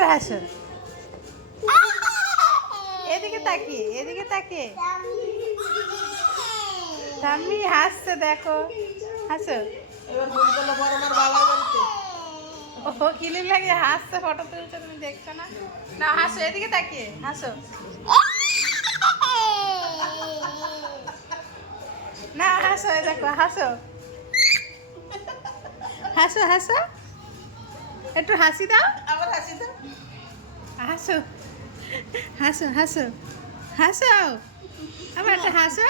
একবার হাসো, এদিকে তাকিয়ে, এদিকে তাকিয়ে। টাম্মি হাসছে, দেখো, হাসো। ও কিলিপ লাগিয়ে হাসছে, ফটো তুলছে, তুমি দেখছো না? না হাসো, এদিকে তাকিয়ে হাসো। না হাসো, এই দেখো হাসো, হাসো হাসো, একটু হাসি দাও, আবার হাসি দাও। হাসো হাসো হাসো হাসো, আবার একটা হাসো,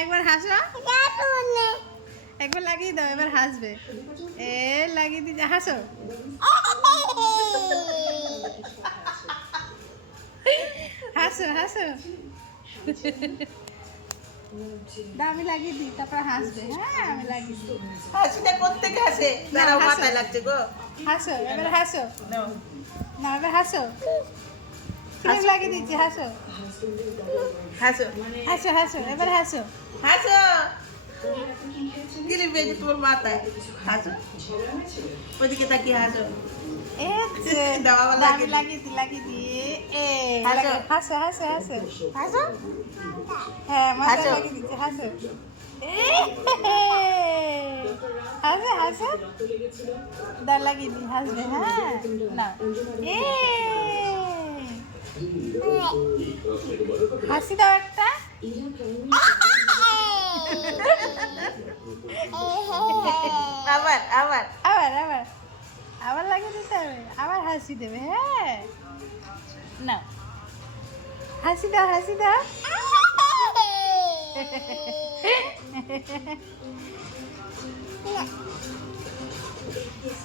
একবার হাসো, একবার লাগিয়ে দাও, এবার হাসবে। এ লাগিয়ে দিচ্ছে, হাসো, হাসো হাসো। দাও, আমি লাগিয়ে দিই, তারপর হাসবে। হ্যাঁ আমি লাগিয়ে দিই। হাসিটা কোত্থেকে আসে? দাঁড়াও, হাসো। মাথায় লাগছে গো। হাসো, এবার হাসো, নাও। না এবার হাসো, ক্রিম লাগিয়ে দিচ্ছি, হাসো হাসো হাসো হাসো, এবার হাসো। হাসো। গিলি বেজে তোমার মাথায়। হাসো। ওদিকে তাকিয়ে হাসো। এই যে, দাও, আবার দাও, লাগিয়ে আমি লাগিয়ে দিই, লাগিয়ে দিই। হাসো। হাসো হাসো হাসো হাসো। হ্যাঁ মাথায় হাসো। লাগিয়ে দিচ্ছি, হাসো। হাসো হাসো, দাও লাগিয়ে দিই, হাসবে। হ্যাঁ না, হাসি দাও একটা। আবার আবার আবার আবার আবার লাগিয়ে দিতে হবে, আবার হাসি দেবে। হ্যাঁ না, হাসি দাও, হাসি দাও।